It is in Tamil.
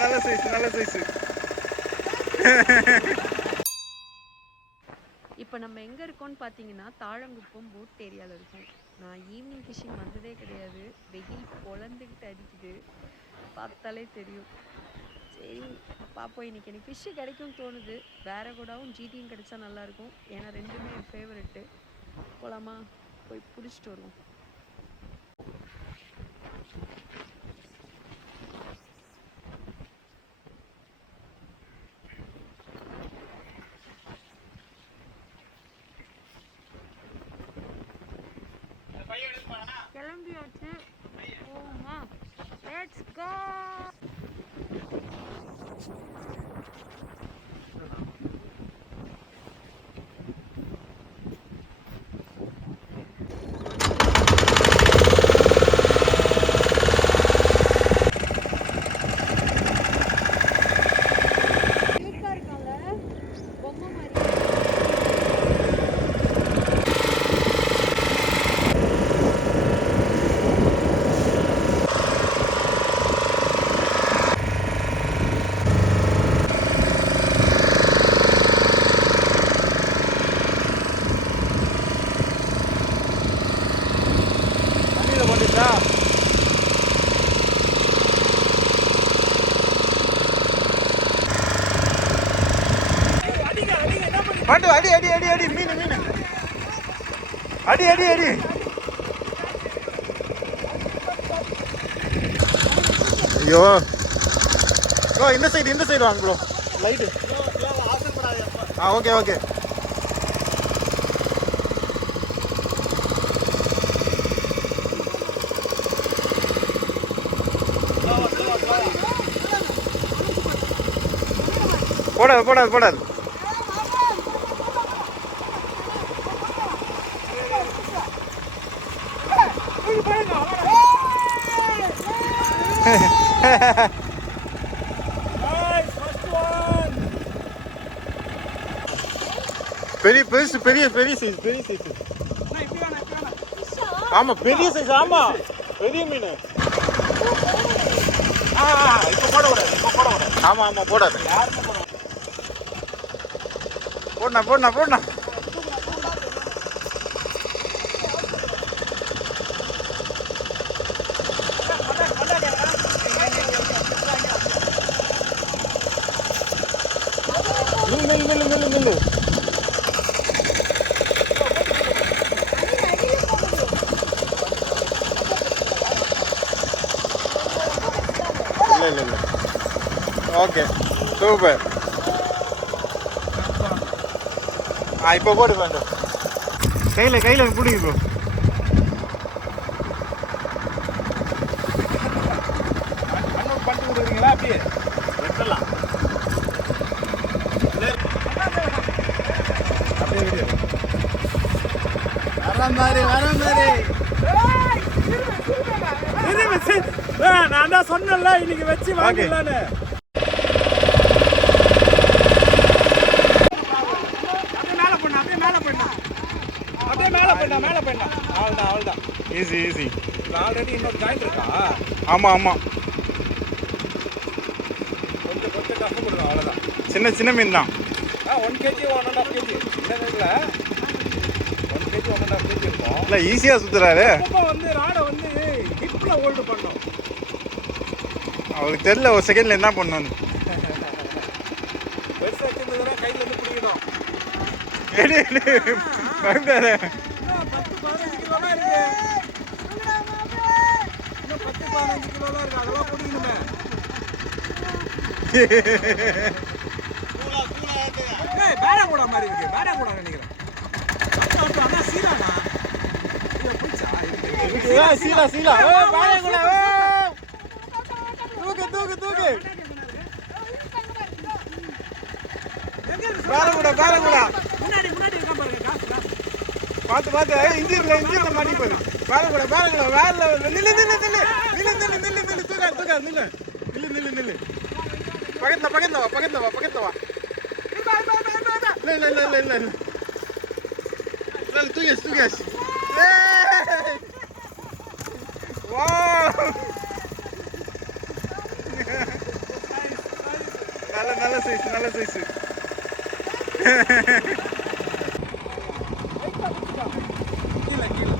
நல்ல சைஸ் நல்ல சைஸ். இப்போ நம்ம எங்கே இருக்கோம்னு பார்த்தீங்கன்னா தாழங்குப்பம் போட் ஏரியாவில் இருக்கோம். நான் ஈவினிங் ஃபிஷ்ஷிங் வந்ததே கிடையாது. வெயில் பொழந்துக்கிட்டு அடிக்குது, பார்த்தாலே தெரியும். சரி பார்ப்போம். இன்னைக்கு எனக்கு ஃபிஷ்ஷு கிடைக்கும்னு தோணுது. வேற கூடவும் ஜிடியும் கிடைச்சா நல்லாயிருக்கும். ஏன்னா ரெண்டுமே என் ஃபேவரெட்டு. போலாமா? போய் பிடிச்சிட்டு வருவோம். கிளம்பியாச்சு. போமா, லெட்ஸ் கோ. பாண்டு அடி அடி அடி அடி மீன் மீன் அடி அடி அடி. ஐயோ ப்ரோ, இந்த சைடு வாங்க ப்ரோ. லைட்டு. Okay okay. போடாது போடாது போடாது. பெரிய பெருசு பெரிய பெரிய சைஸ் பெரிய சைஸ். ஆமா பெரிய சைஸ். ஆமா பெரிய மீன். இப்போ போட கூடாது, இப்போ போட கூடாது. ஆமா ஆமா போடாது. போடணா போடணா போடணா. மில்லு மில்லு மில்லு மில்லு. இல்லை இல்லை. Okay super. இப்போ போடு வேண்டாம். கையில் பிடிங்க ப்ரோ. பண்ணிட்டு விடுவீங்களா? அப்படியே வெட்டலாம். நான் தான் சொன்னேன்ல இன்னைக்கு வச்சு வாங்கலான்னு. அவ்வளோதான். Easy easy. ஆல்ரெடி இன்னொரு ஜாயிண்ட் இருக்கா? ஆமாம் ஆமாம். கொஞ்சம் கஷ்டப்படுது, அவ்வளோதான். சின்ன சின்ன மீன் தான். 1 kg 1.5 kg. சின்ன மீனில் 1 kg 1.5 kg இருக்கும். இல்லை ஈஸியாக சுற்றுறாரு. இப்போ வந்து ராடை வந்து ஹிப்பில் ஹோல்டு பண்ணோம். அவருக்கு தெரியல ஒரு செகண்டில் என்ன பண்ணணும். பெருசாக வச்சுருந்ததுன்னா கையில் வந்து பிடிக்கணும். பயந்தாரு. 10-15 கிலோலாம் இருக்கு. இன்னும் 10-15 கிலோலாம் இருக்கு. அதெல்லாம் பிடிக்கணுமே. பேராங்கூடா மாதிரி இருக்கு. பேராங்கூடா நினைக்கிறேன். சீலா பேராங்கூடா. தூக்கு பேராங்கூடா. பார்த்து இன்ஜினில் மாட்டி போகுது. பேராங்கூடா வேற நில்லு. தூக்கா நில்லு. பக்கத்துல வா. இல்லை தூக்கி. நல்ல நல்ல சைஸ் நல்ல சைஸ். கீழே கீழே